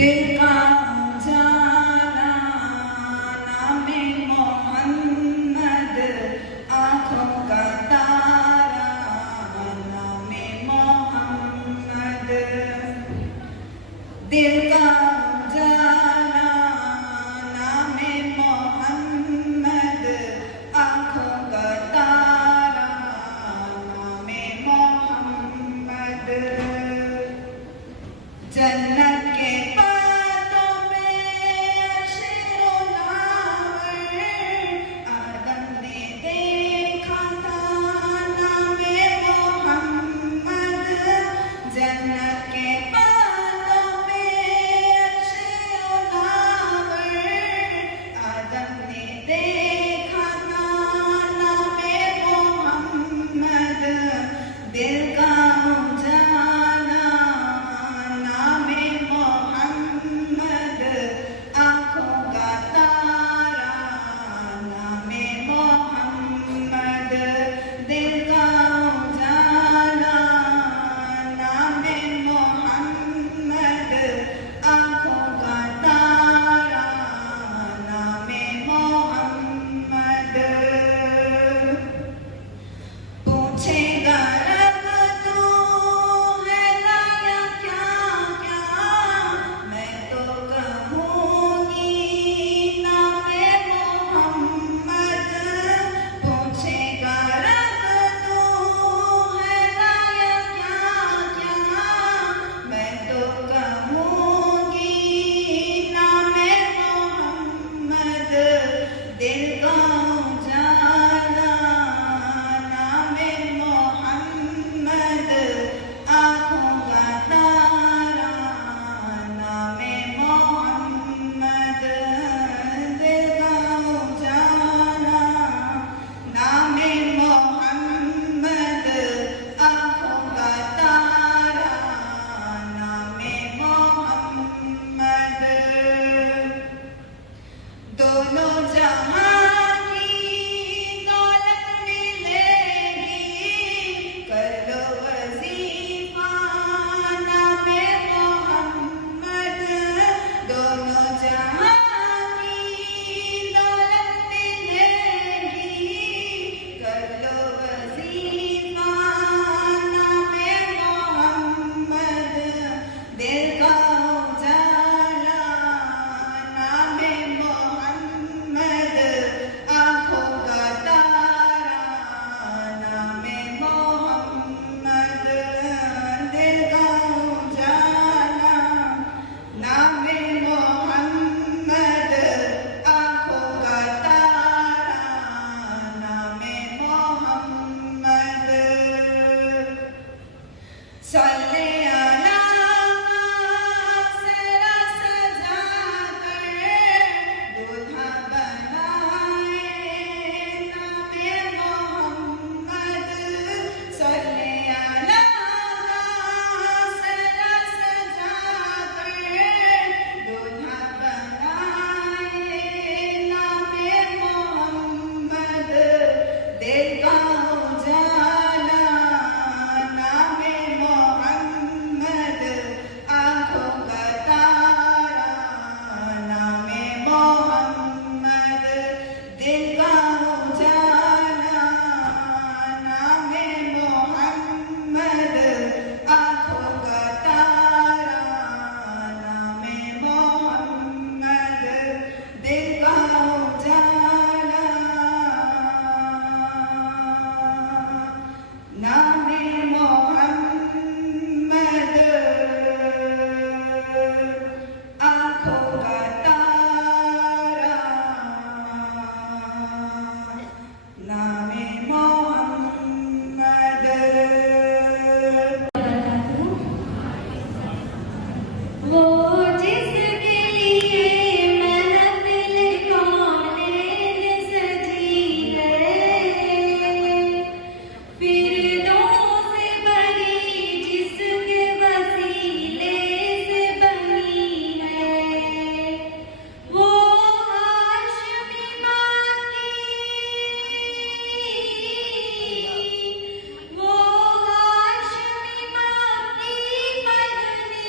दिल का उजाला नामे मोहम्मद, आँखों का तारा नामे मोहम्मद। दिल का उजाला नामे मोहम्मद, आँखों का तारा नामे मोहम्मद। जन्नत के बातों में अशरो नावर, आदम ने देखा था नामे मोहम्मद। जन्नत के बातों में अशरो नावर, आदम ने देखा था नामे मोहम्मद। दिल का उजाला नामे मोहम्मद, आँखों का तारा नामे मोहम्मद। दिल का उजाला नामे मोहम्मद, आँखों का तारा नामे मोहम्मद। पूछेगा रब तू है लाया क्या क्या, मैं तो कहूँगी नामे मोहम्मद। पूछेगा रब तू है लाया क्या क्या, मैं तो कहूँगी नामे मोहम्मद। दिल का उजाला नामे मोहम्मद, आँखों का तारा नामे मोहम्मद। दिल का उजाला नामे मोहम्मद, आँखों का तारा नामे मोहम्मद। दोनों जहां की दौलत मिलेगी, कर लो वजीफा नामे मोहम्मद। दोनों जहां की दौलत मिलेगी, कर लो वजीफा नामे मोहम्मद। दिल का उजाला नामे मोहम्मद, आँखों का तारा नामे मोहम्मद। दिल का उजाला नामे मोहम्मद, आँखों का तारा नामे मोहम्मद। सल्ले अला सेरा सजा कर, दूल्हा बनाए नामे मोहम्मद। सल्ले अला सेरा सजा कर, दूल्हा बनाए नामे मोहम्मद। दिल का उजाला नामे मोहम्मद, आँखों का तारा नामे मोहम्मद। दिल का उजाला नामे मोहम्मद, आँखों का तारा नामे मोहम्मद। दिल का उजाला नामे मोहम्मद, आँखों का तारा नामे मोहम्मद। वो जिसके लिए महफिल कौनें सजी है, फिरदौस बनी जिसके वसीले से बनी है। वो हाशमी बाकी, वो हाशमी बाकी मदनी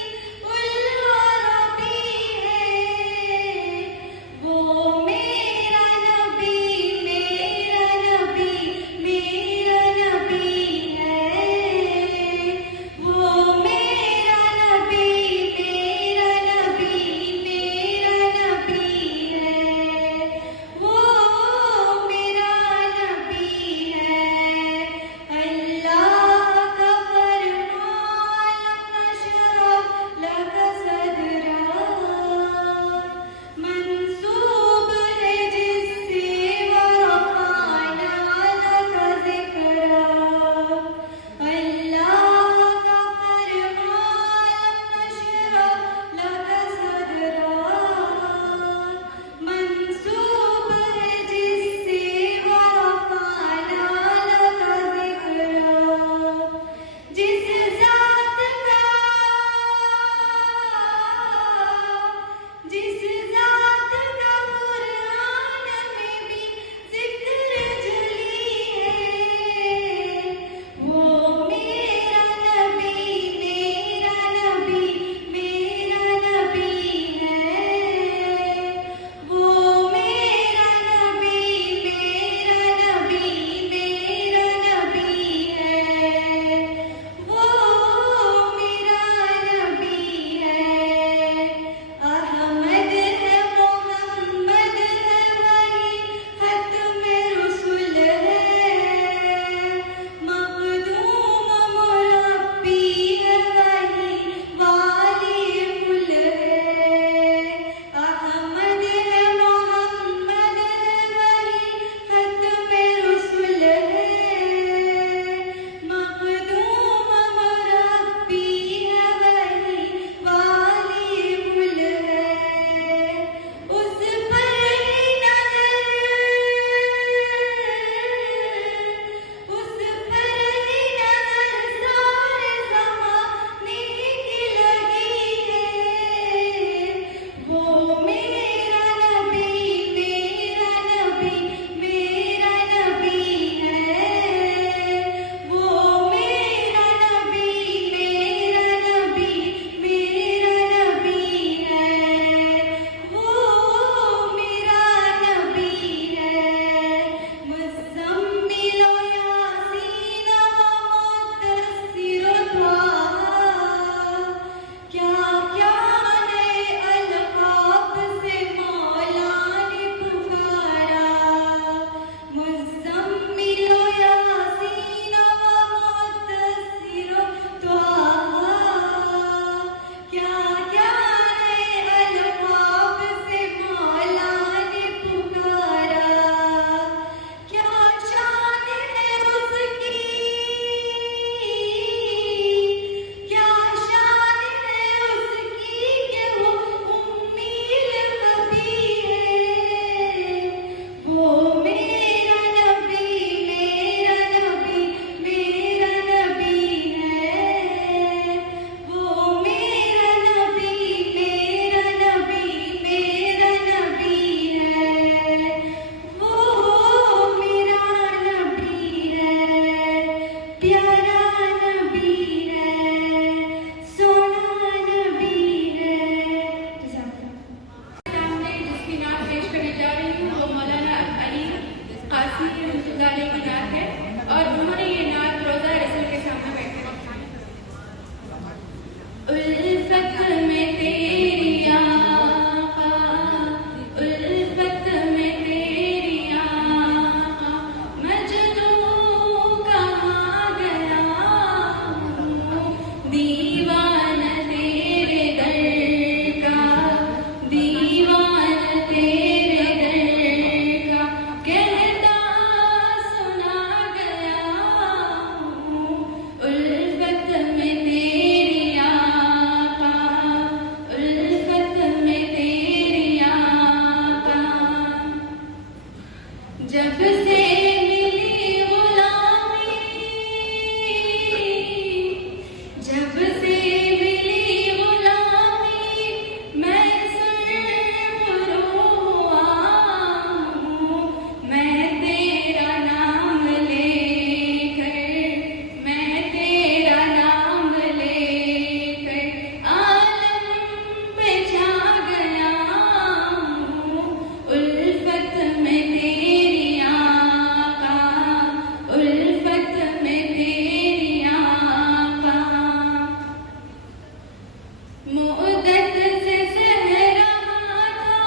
मुद्दत से सह रहा था,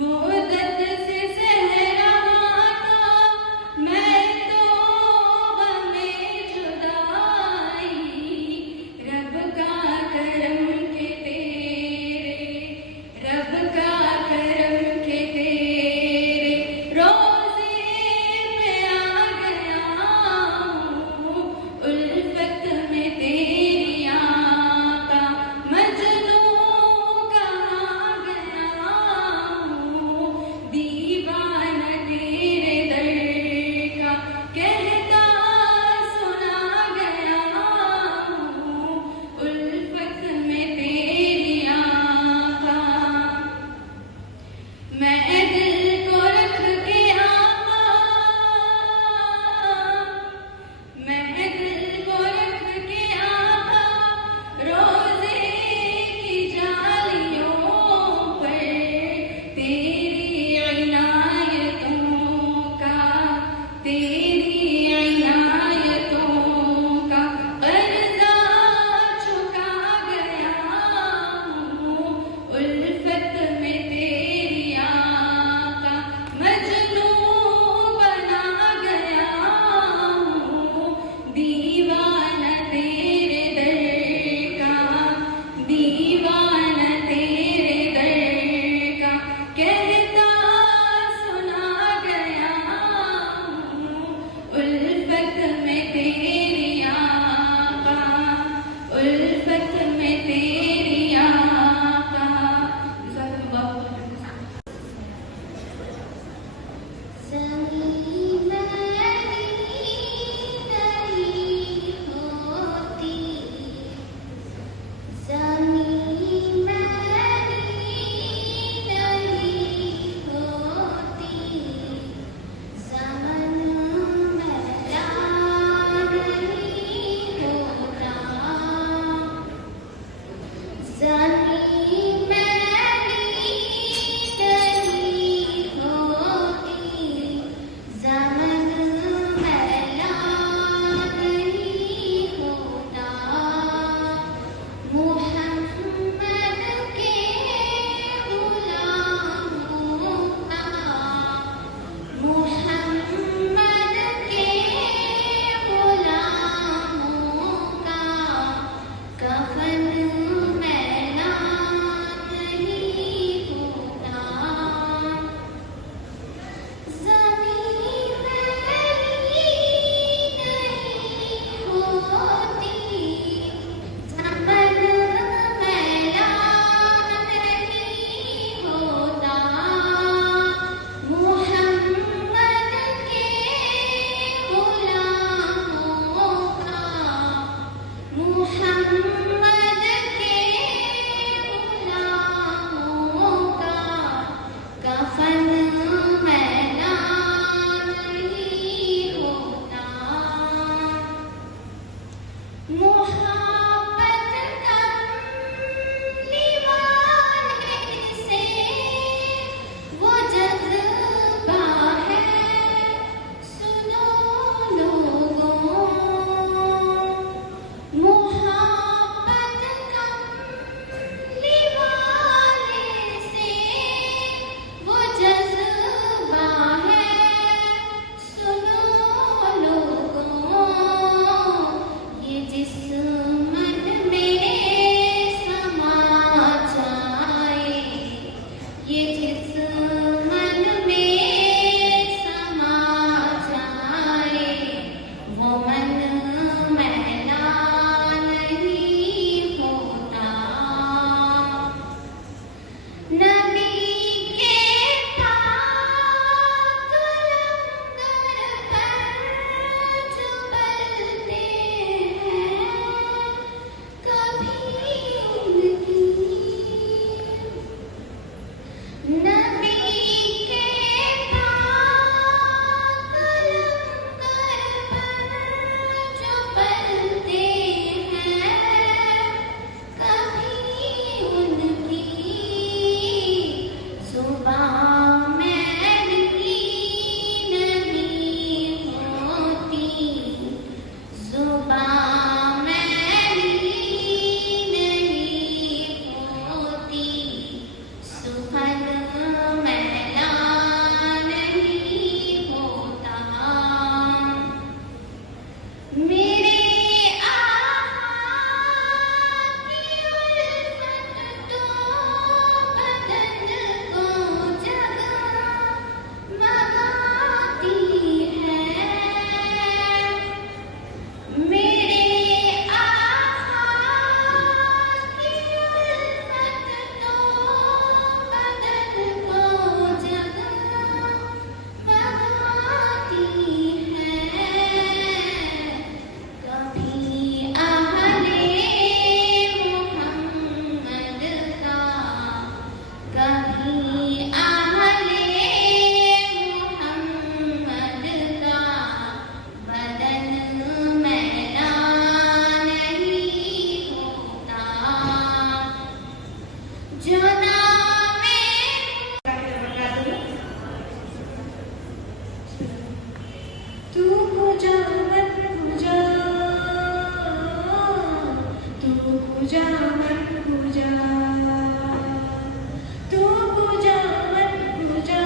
मुद्दत से सह रहा था मैं तो गमे जुदाई। रब का करम के तेरे, रब का करम के तेरे रोज़े पे आ गया हूँ। उल्फत में तेरी आका मजनू कहा गया हूँ। दीवाना तेरे दर का कहता सुना गया हूँ। उल्फत में तेरी आका मैं दिल को रख के आका, मैं दिल को रख के आका रोज़े की जालियों पर तेरी इनायतों का, तेरी इनायतों का कर्ज़ा चुका गया हूँ। उल्फत में तेरी आका मजनू बना गया हूँ। दीवाना तेरे दर का, दीवाना तेरे दर का कहता सुना गया हूँ। उल्फत में तेरी आका, उल्फत में तेरी आका। ज़मीं मेरी नहीं होती, ज़मीं मेरी नहीं होती, ज़मन मेरा नहीं होता। ज़मीं मेरी नहीं होती, ज़मन मेरा नहीं होता। मुहम्मद के गुलामों का, मुहम्मद के गुलामों का कफन मैला नहीं होता। ज़मीं मेरी नहीं होती, ज़मन मैला नहीं होता। मुहम्मद के गुलामों का, मुहम्मद पूजा मन पूजा तू पूजा मन पूजा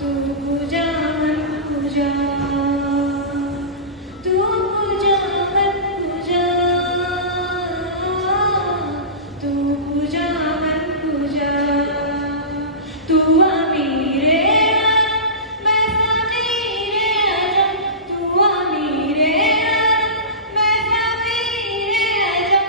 तू पूजा मन पूजा तू पूजा मन पूजा तू पूजा मन पूजा तू अमीरे मैं फकीरे अजम तू अमीरे मैं फकीरे अजम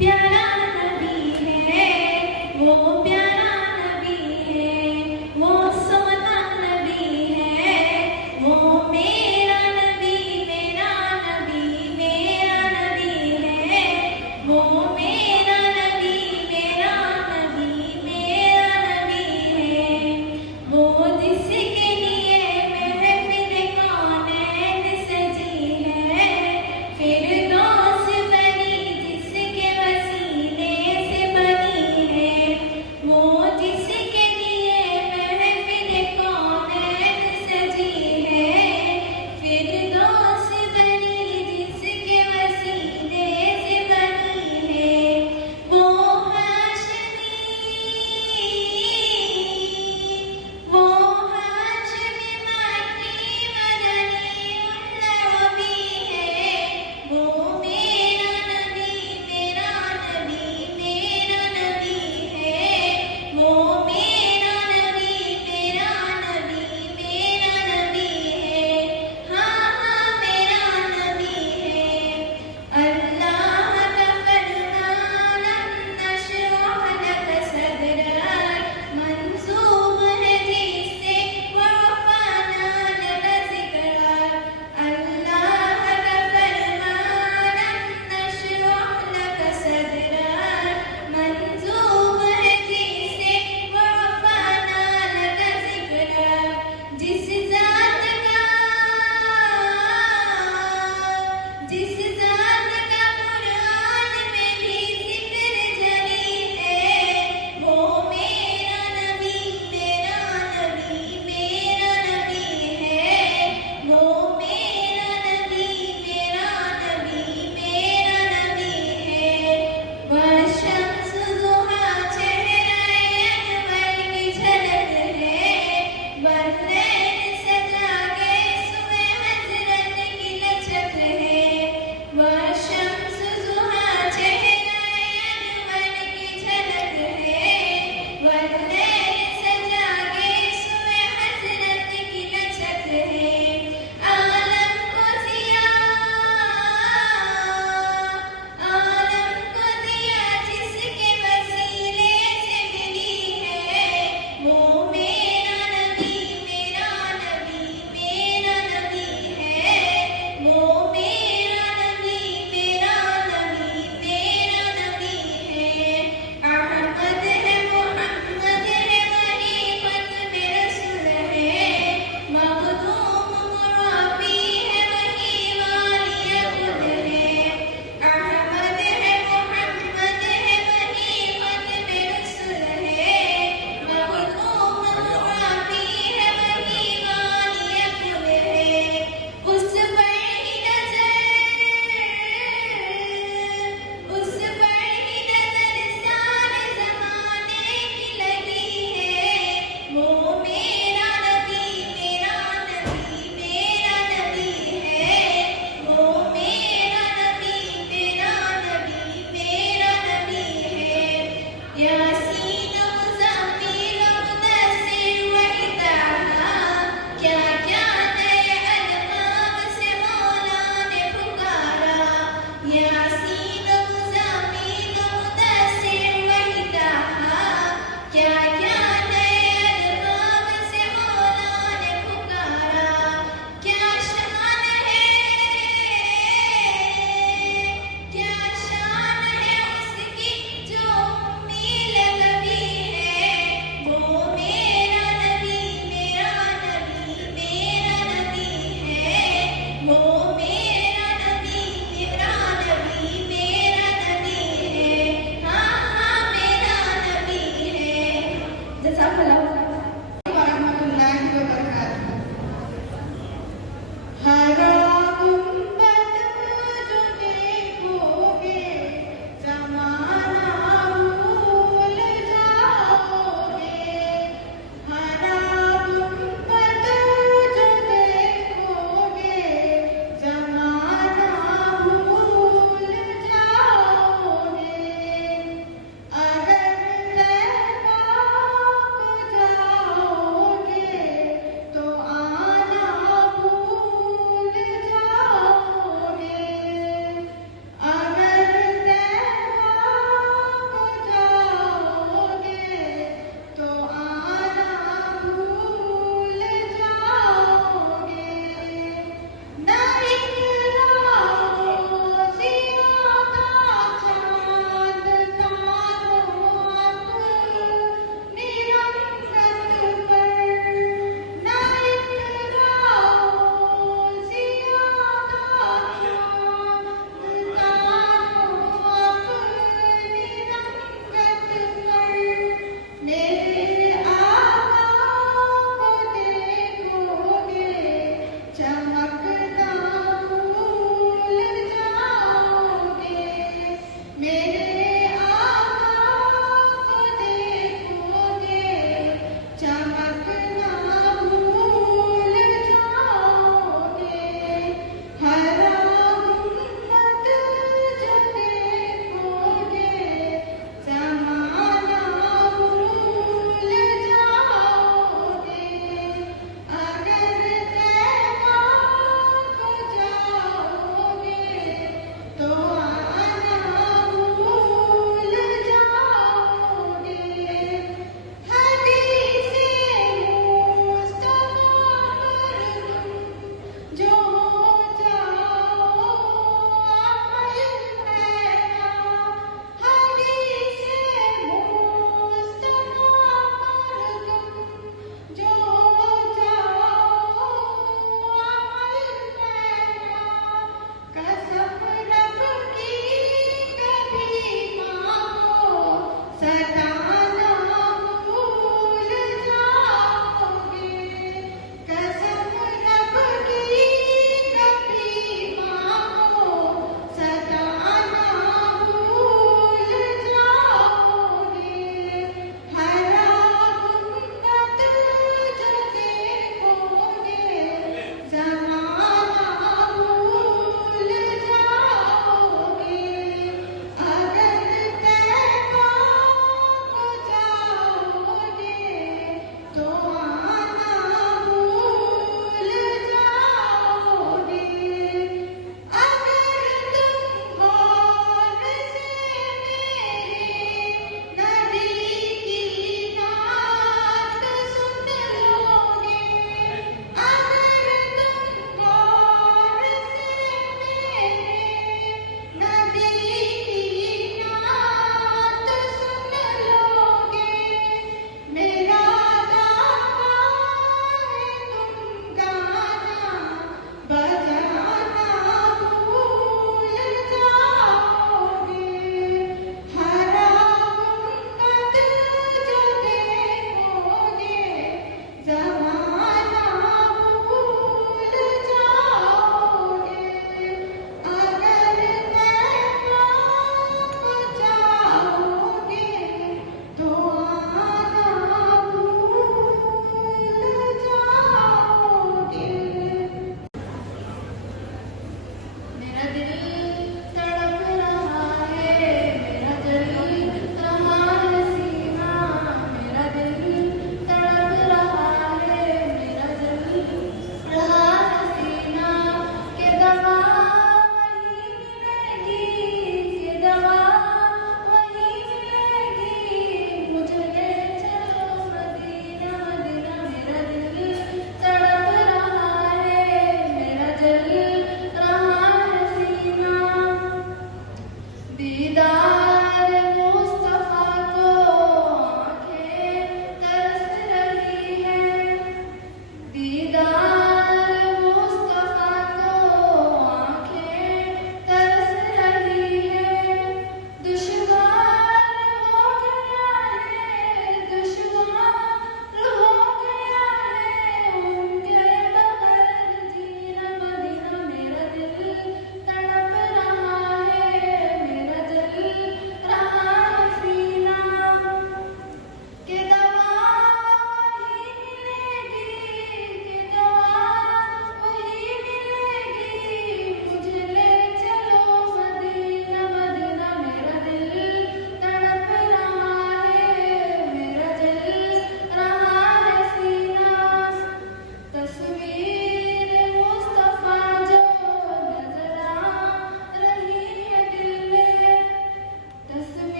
प्यारा नबी है वो प्यारा नबी है वो सोना नबी है वो मेरा नबी मेरा नबी मेरा नबी है वो मेरा नबी मेरा नबी मेरा नबी है वो जिसके लिए महफिल कौनैन सजी है फिरदौस बनी जिसके वसीले से बनी है वो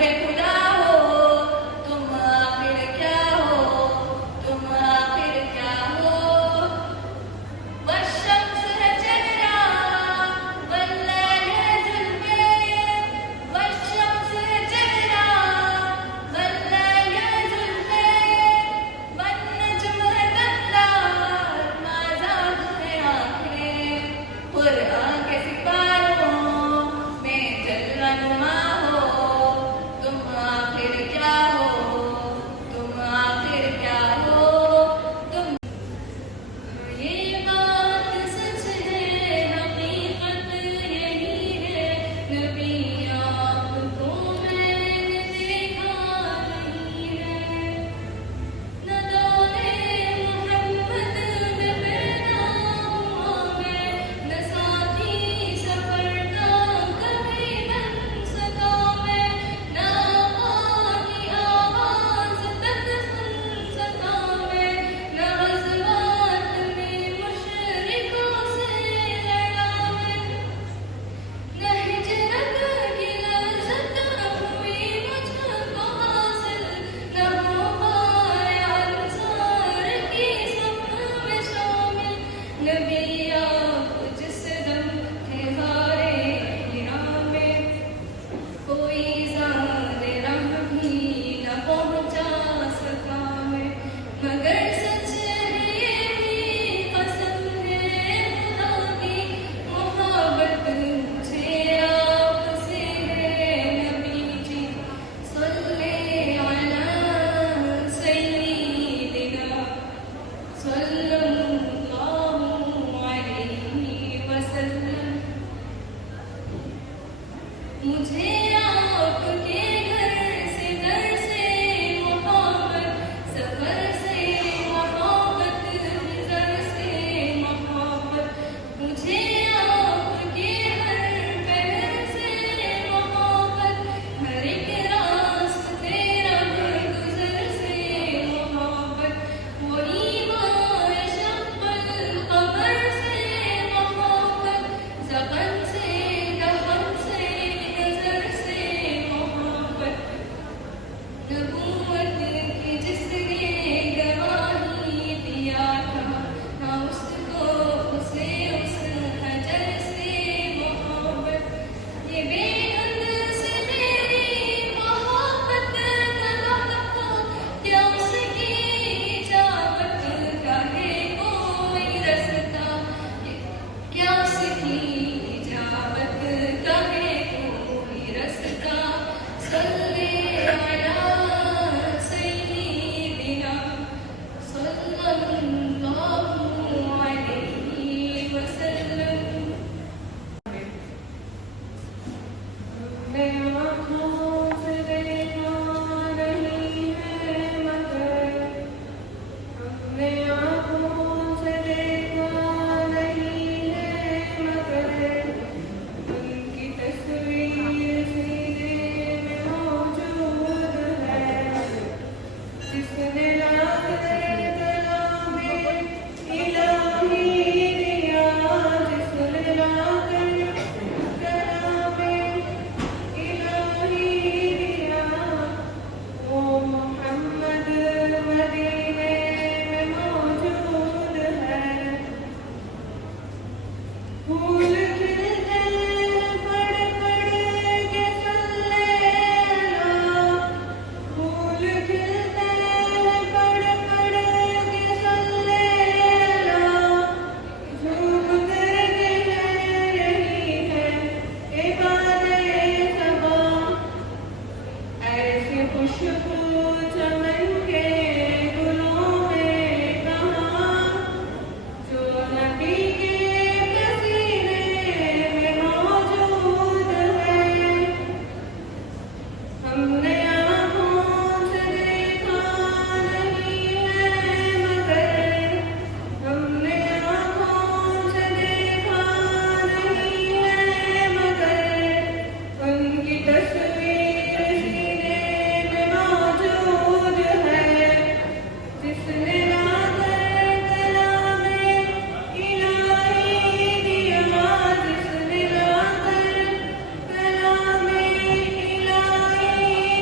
नूरे खुदा हो तुम आखिर क्या हो, तुम आखिर क्या हो। वशम्स है चेहरा वल्लैल है जुल्फे, वशम्स है चेहरा वल्लैल है जुल्फे, वन्नज्म है तल्लार माज़ाद है आँखें, क़ुरआन के सिपारों में जलवनुमा हो, तुम आखिर क्या हो, तुम आखिर क्या हो। तुम ये बात सच है, हकीकत यही है, नबी आपको मैंने देखा नहीं है। न दौरे मोहम्मद में पैदा हुआ मैं, न साथी सफर का कभी बन सका मैं, न आका की आवाज़ तक सुन सका मैं, न ग़ज़वात में मुशरिकों से लड़ा मैं, न हिजरत की लज़्ज़त हुई मुझको हासिल, न हो पाया अंसार की सफ़ में शामिल। नबी आप जिस दम थे ग़ारे हिरा में, कोई ज़ादे राह भी न पहुँचा सका मैं, मगर सच है ये भी कसम है खुदा की, मोहब्बत मुझे आपसे है नबी जी। सल्ले अला सय्यिदिना सल्लल्लाहु अलैहि वसल्लम। मुझे आपके घर से दर से मोहब्बत, सफर से मोहब्बत, नज़र से मोहब्बत, मुझे आपके हर पहर से मोहब्बत, हर एक रास्ते गुज़र से मोहब्बत, वही माए शक़्क़ल क़मर से मोहब्बत, ज़बन से दहन से नज़र से मोहब्बत, नबूवत की जिसने गवाही दिया था, ना उसको उसे उस हजर से मोहब्बत, ये बेहद से मेरी मोहब्बत का नाता, क्या उसकी इजाबत का है कोई रास्ता, क्या उसकी इजाबत का है कोई रास्ता। सल्ले अला सय्यिदिना सल्लल्लाहु अलैहि वसल्लम। मैं आँखों से देखा नहीं है मगर, हमने आँखों से देखा नहीं है मगर, उनकी तस्वीर सीने में मौजूद है, जिसने लाकर कलामे इलाही दिया, जिसने लाकर कलामे इलाही दिया, वो मोहम्मद मदीने में मौजूद है। फूल खिलते पड़ पड़ के सल्ले अला, फूल खिलते पड़ पड़ के सल्ले अला, झूम करके है रही है इबादत सबा, ऐसे खुशबू चमन के गुलों में कहाँ, जो नबी के पसीने में मौजूद है। हमने आँखों से देखा नहीं है मगर, हमने आँखों से देखा नहीं है मगर, उनकी तस्वीर सीने में मौजूद है, जिसने लाकर कलामे इलाही दिया, जिसने लाकर कलामे इलाही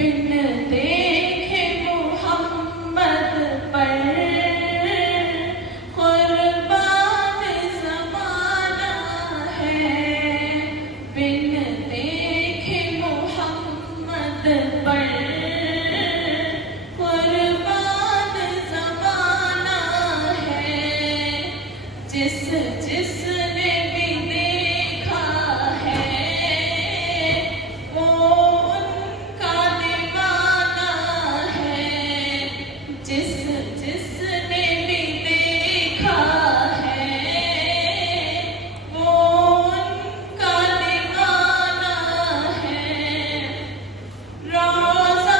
बिन देखे मोहम्मद पर कुर्बान ज़माना है। बिन देखे मोहम्मद पर कुर्बान ज़माना है। जिसने भी देखा है वो उनका दीवाना है। जिसने भी देखा है वो उनका दीवाना है। रोज़ा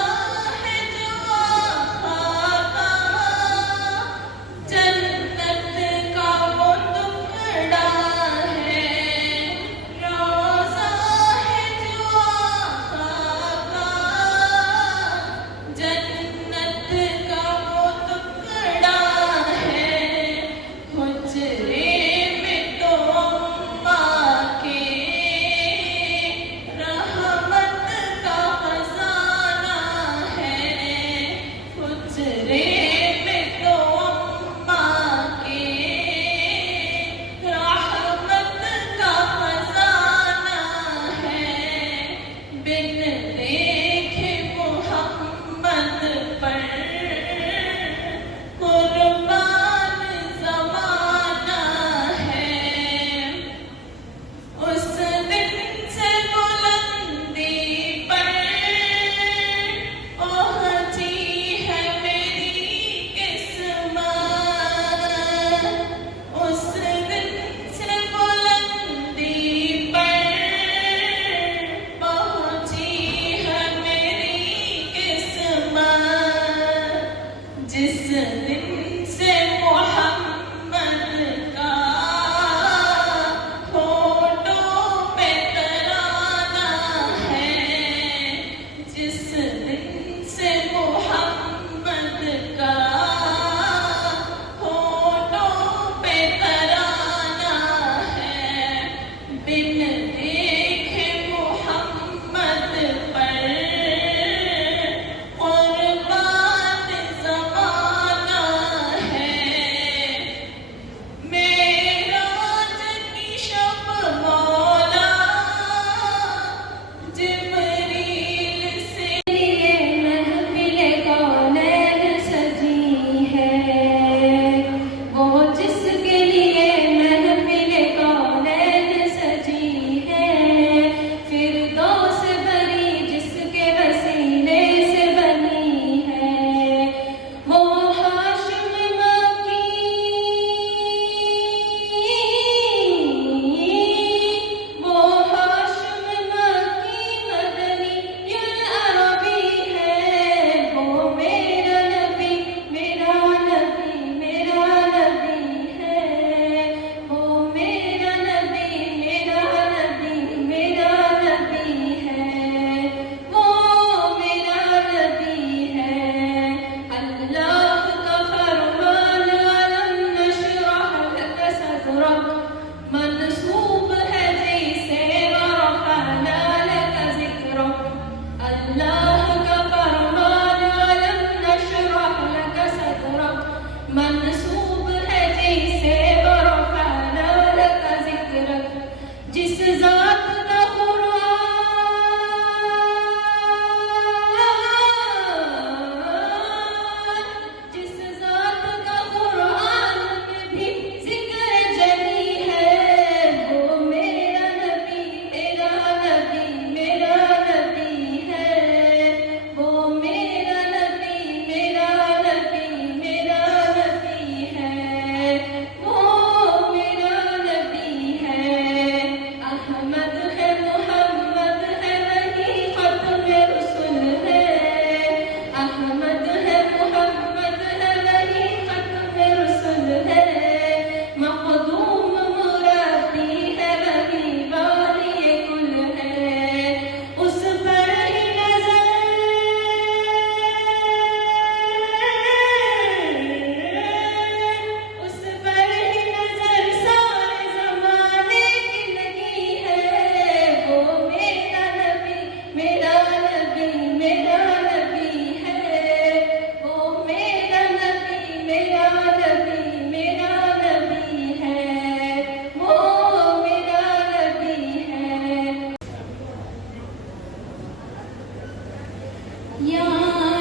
या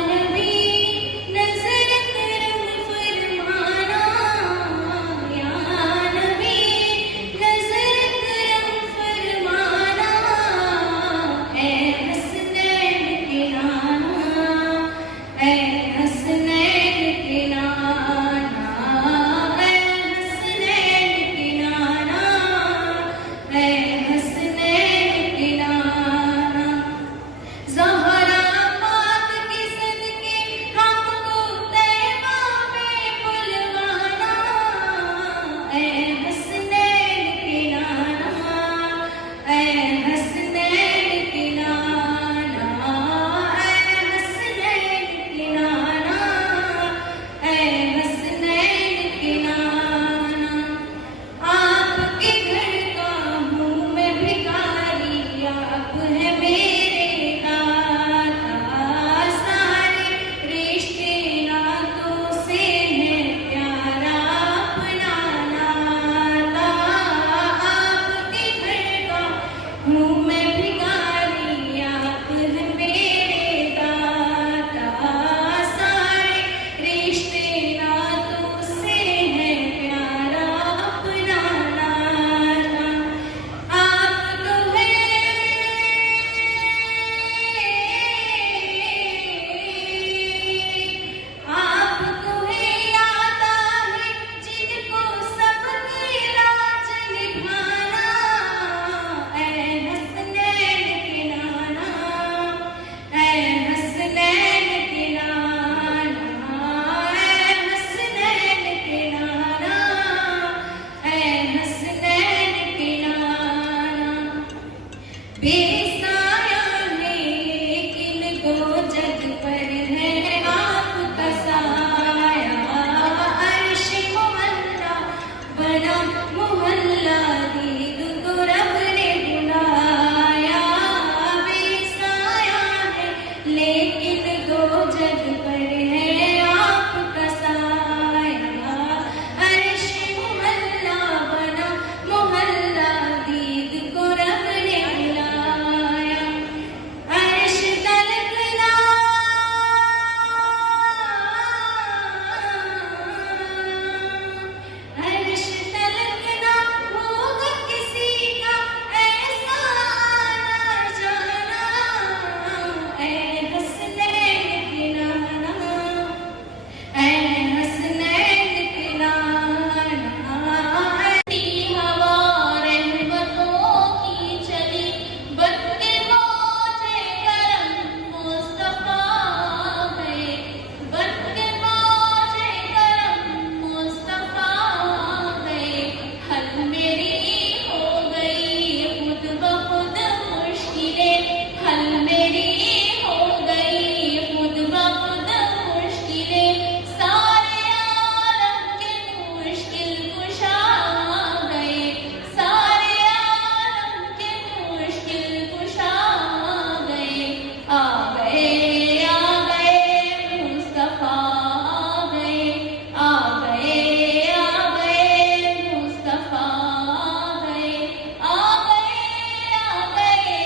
नबी नजर करम फरमाना, या नबी नजर करम फरमाना, ऐ हसनैन के नाना, ऐ हसनैन के नाना, ऐ हसनैन के नाना, ऐ हसनैन के नाना। ज़हरा पाक के सदके हमको तैबा में बुलवाना, ऐ हसनैन के नाना, ऐ हसनैन के नाना, ऐ हसनैन के नाना, ऐ हसनैन के नाना। आपके घर का हूँ मैं भिखारी, आप है मेरे दाता, सारे रिश्ते नातों से है प्यारा अपना नाता। आपके घर का हूँ मैं भिखारी, आप है मेरे दाता, सारे रिश्ते नातों से है प्यारा अपना नाता। आप तो है, आप तो है आता है जिनको सबके राज निभाना, ऐ हसनैन के नाना, ऐ हसनैन के नाना, ऐ हसनैन के नाना, ऐ हसनैन के नाना। बेसाया है लेकिन दो जग पर है आपका साया, अर्श मोहल्ला बना मोहल्ला, दीद को रब ने बुलाया। बेसाया है लेकिन दो जग पर है आपका साया, अर्श मोहल्ला बना मोहल्ला, दीद को रब ने बुलाया। अर्श तलकना, अर्श तलकना होगा किसी का ऐसा आना जाना, ऐ हसनैन के नाना, ऐ हसनैन के नाना। ऐसी हवा रहमतों की चली, बत्ते मौजे करम मुस्तफा गए, बत्ते मौजे करम मुस्तफा गए। हल मेरी हो गई खुद ब खुद मुश्किलें, हल मेरी हो गई खुद ब खुद मुश्किलें। सारे आलम के मुश्किल कुशा गए, सारे आलम के मुश्किल कुशा गए। आ गए मुस्तफा आ गए, आ गए मुस्तफा आ गए, आ गए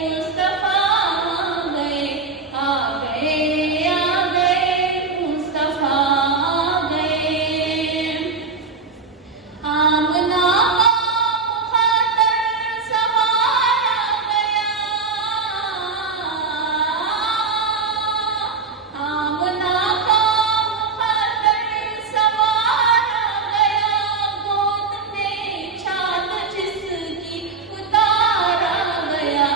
मुस्तफा आ गए, आ गए मुस्तफा आ गए। आमना का मुखातर सवारा गया, आमना का मुखातर सवारा गया। गोद में छात जिसकी उतारा गया,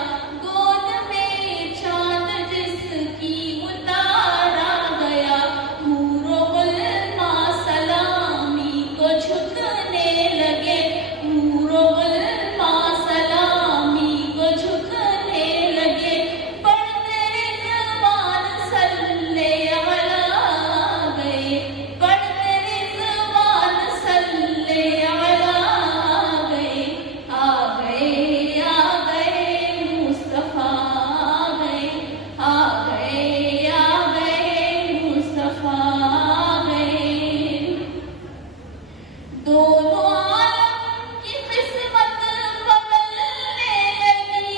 गोद में छात जिसकी उतारा गया। हूरो गुलमा सलामी को झुकने लगे, हूरो गुलमा सलामी को झुकने लगे। पढ़ते रिज़वान सल्ले अला गए, पढ़ते रिज़वान सल्ले अला गए। आ गए मुस्तफा आ गए, आ गए मुस्तफा आ गए। दोनों आलम की किस्मत बदलने लगी,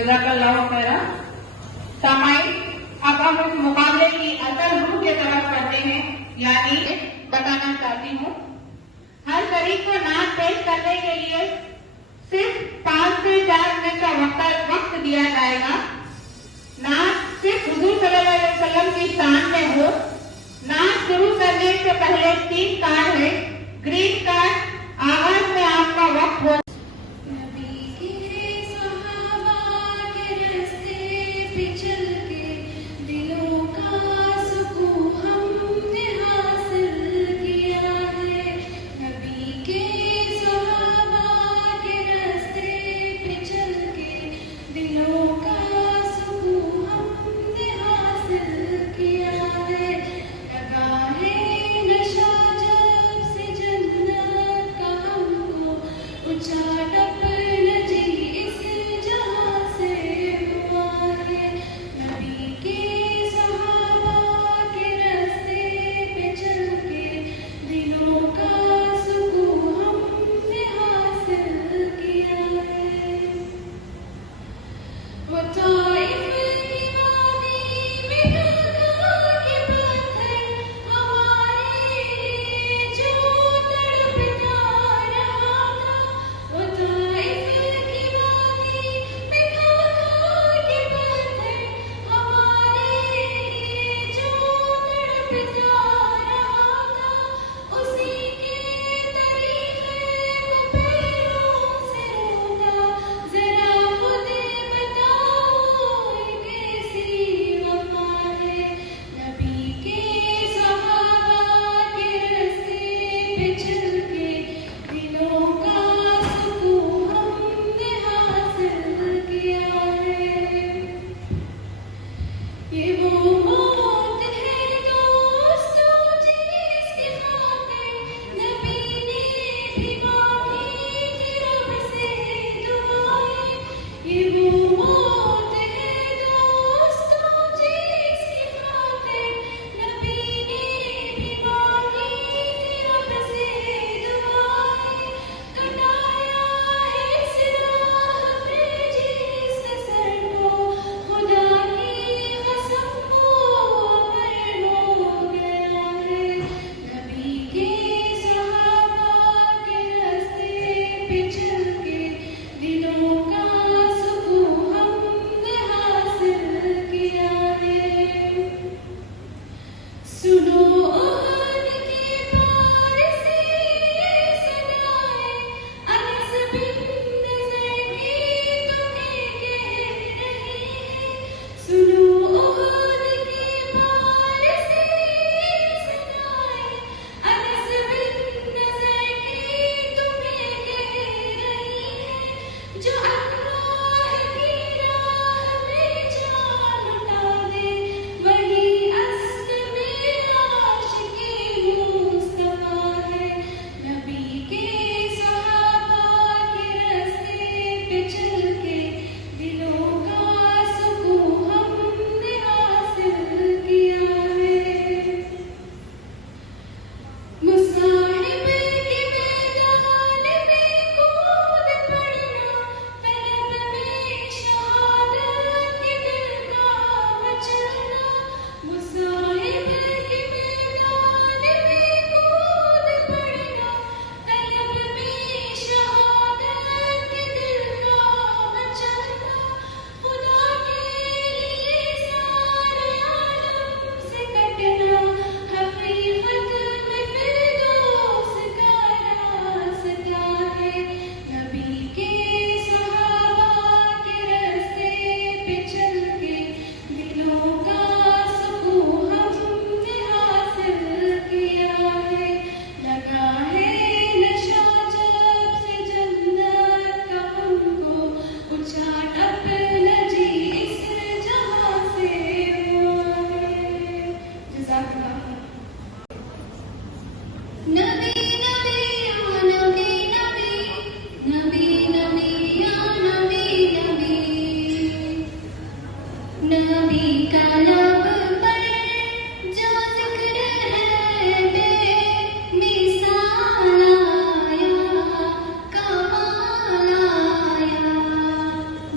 जज़ाकल्लाह खैरा। सामाई, अब हम इस मुकाबले की असल रूह की तरफ बढ़ते हैं, यानी बताना चाहती हूँ हर शरीक को नात पेश करने के लिए सिर्फ 5 से 4 मिनट का वक्त दिया जाएगा। नात सिर्फ हुजूर सल्लल्लाहु अलैहि वसल्लम की शान में हो। नात शुरू करने से पहले 3 कार्ड है। ग्रीन कार्ड आगाज में आपका वक्त हो।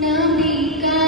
नबी का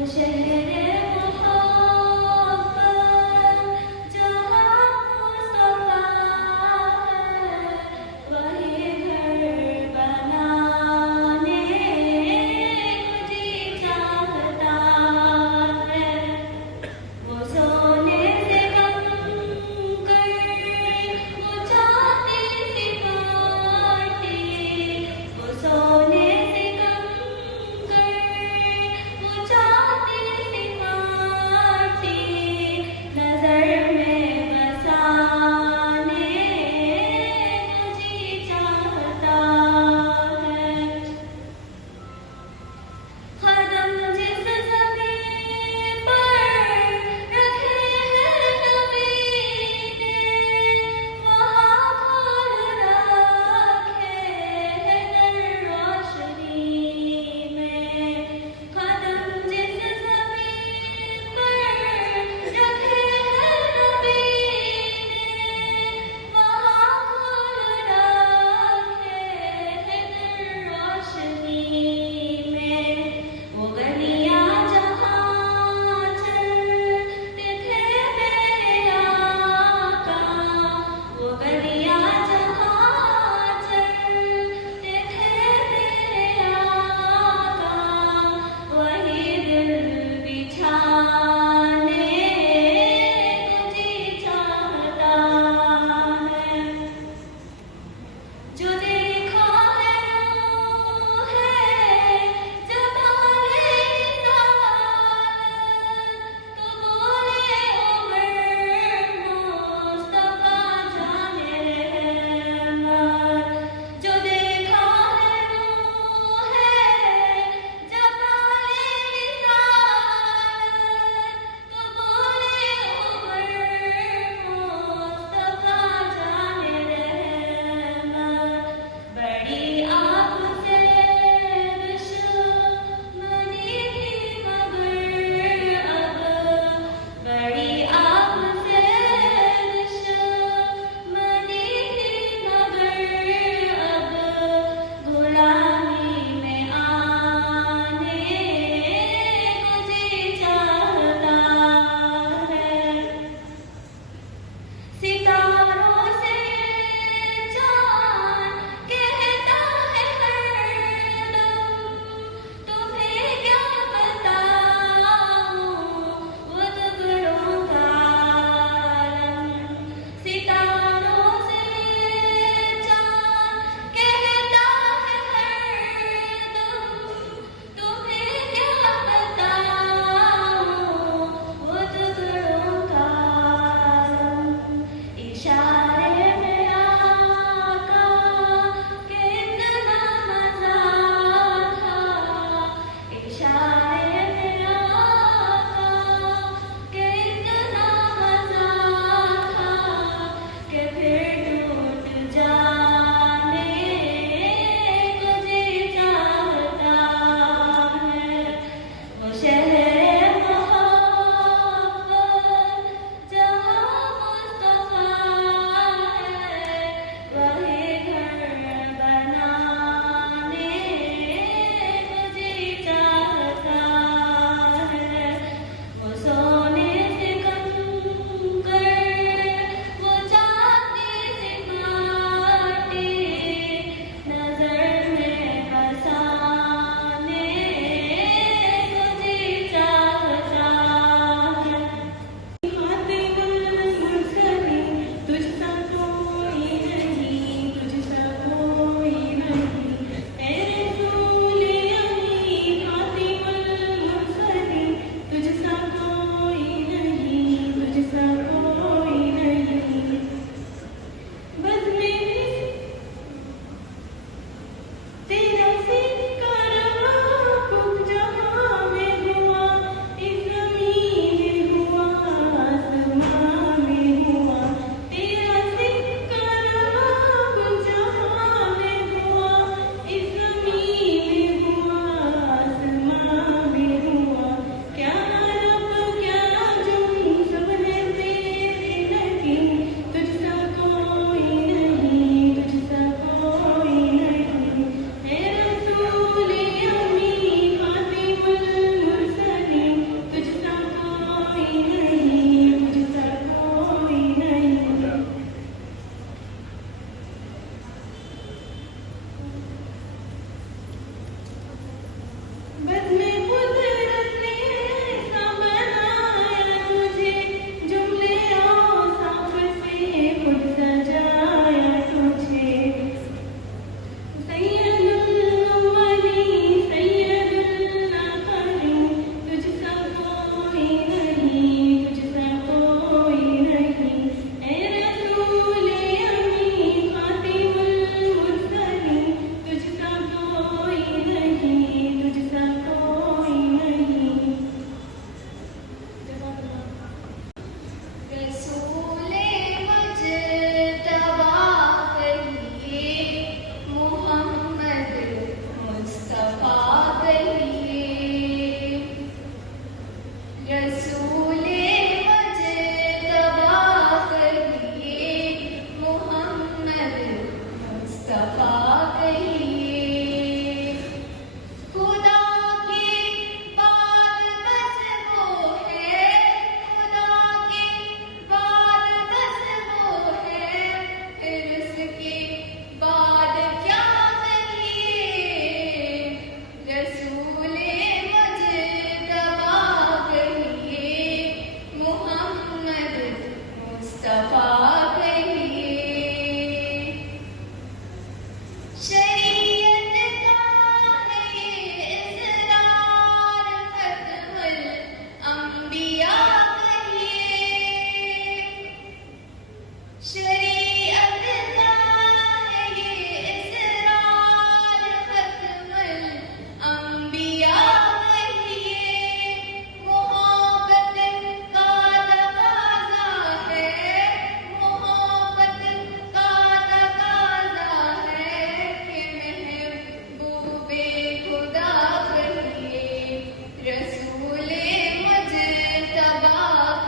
वो शहर मोहब्बत जहाँ मुस्तफा है, वही घर बनाने को जी चाहता है। वो सोने से कम कर वो चांदी सी माटी, वो सोने से कम कर वो चांदी सी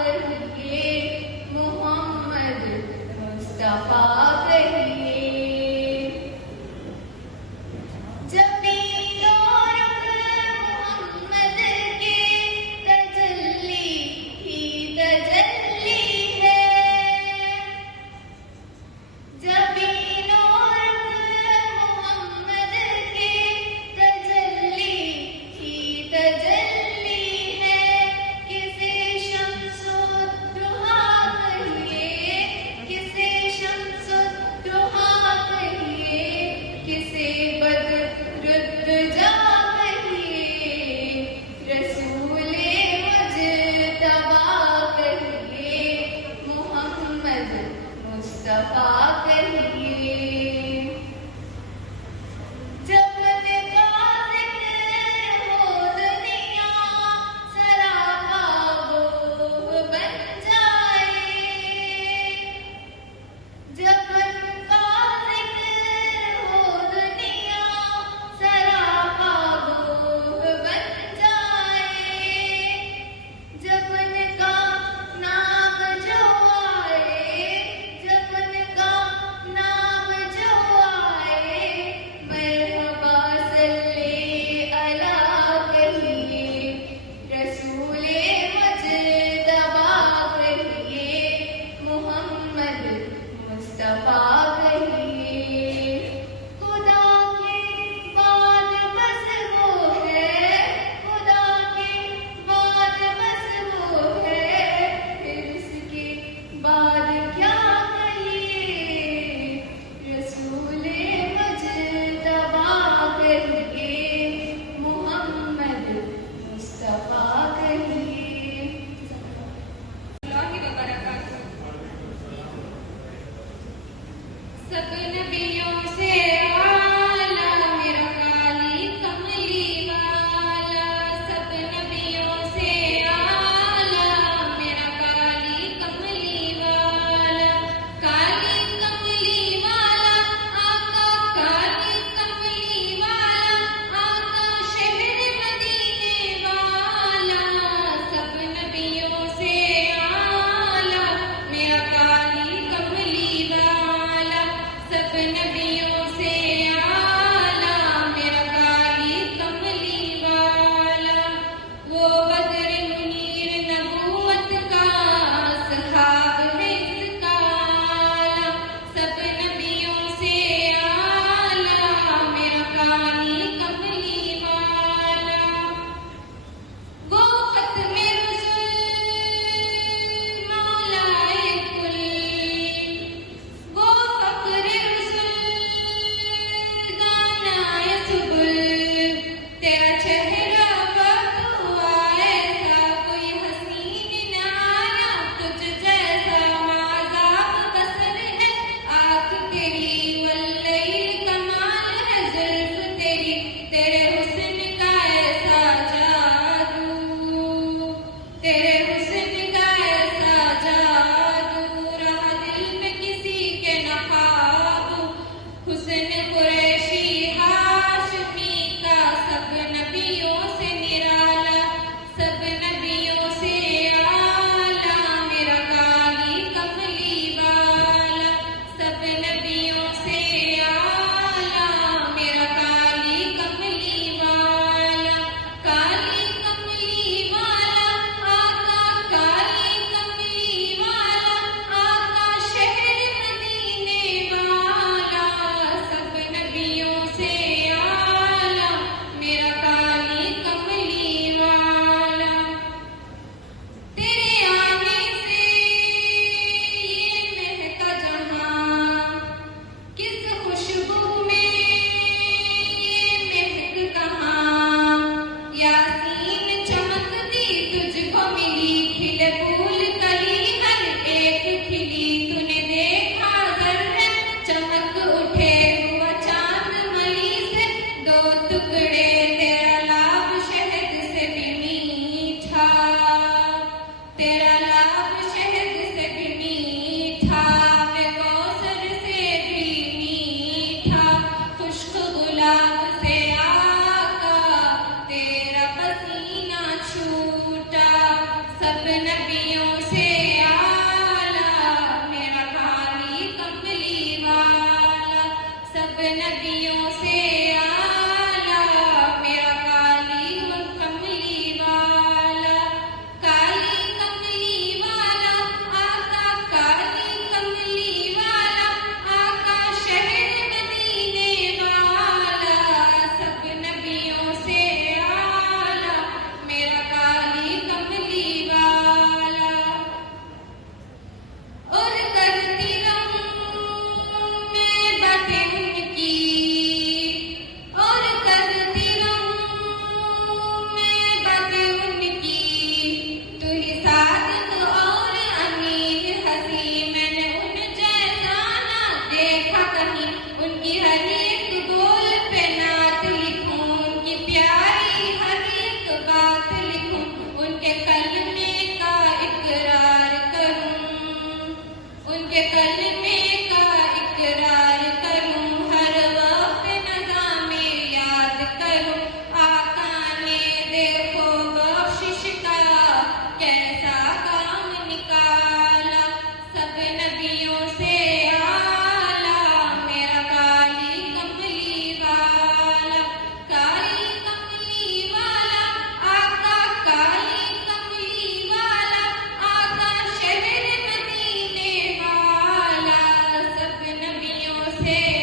कहिए, मोहम्मद मुस्तफा कहिए। जमीन और मोहम्मद के तजल्ली ही तजल्ली है। जमीन और मोहम्मद के तजल्ली ही तजल्ली है। किसे शम्सुद्दुहा कहिए, किसे शम्सुद्दुहा कहिए, किसे बदरुद्दुजा कहिए, रसूले मुज्तबा कहिए, मोहम्मद मुस्तफा कहिए। जब उनका ज़िक्र हो दुनिया सरापा गोह बन जाए। जब उनका ज़िक्र हो दुनिया सरापा गोह बन जाए। जब उनका नाम जो आए, जब उनका नाम जो आए, मरहबा सल्ले अला कहिए, रसूले मुज्तबा कहिए, मोहम्मद मुस्तफा कहिए। खुदा के बाद बस वो है, खुदा के बाद बस वो है, फिर उसके बाद क्या कहिए, रसूले मुज्तबा कहिए, मोहम्मद मुस्तफा कहिए। सब नबियों से आला मेरा काली कमली वाला। सब नबियों से आला मेरा काली कमली वाला। काली कमली वाला आका, काली कमली वाला आका, शहर मदीने वाला। सब नबियों से आला मेरा काली कमली वाला। सब नबियों से आला मेरा काली कमली वाला। वो बद्र मुनीर नबूवत का सहाब है इसका आला। सब नबियों से आला मेरा काली कमली वाला। वो खत्मे रुसूल मौलाए कुल, वो फख्रे रुसूल दानाए सुबुल। तेरा चेहरा बदुआ ऐसा कोई हसीन न आया, तुझ जैसा माज़ाब बसर है। आँख तेरी वल्लैल कमाल है, जुल्फ तेरी तेरे हुस्न का ऐसा जादू, तेरे हुस्न का ऐसा जादू। रहा दिल में किसी के न काबू, हुस्न कुरैशी हाशमी का सब नबियों से निराला। सब नबियों से आला मेरा काली कमली वाला। सब नबियों से आला मेरा काली कमली वाला। काली कमली वाला आका, काली कमली वाला आका, शहर मदीने वाला। सब नबियों से आला मेरा काली कमली वाला। तेरे आने से ये महका जहां, किस खुशबू में ये महक कहाँ। यासीन चमकती तुझको मिली, खिले फूल कली हर एक खिली। तूने देखा ज़र्रे चमक उठे हुआ चांद मणि से, दो टुकड़े तेरा लाभ शहद से भी मीठा, तेरा लाभ शहद से भी मीठा। वे कौसर से भी मीठा, खुश्क गुलाब से आका, तेरा पसीना छूटा। सब नबियों से थे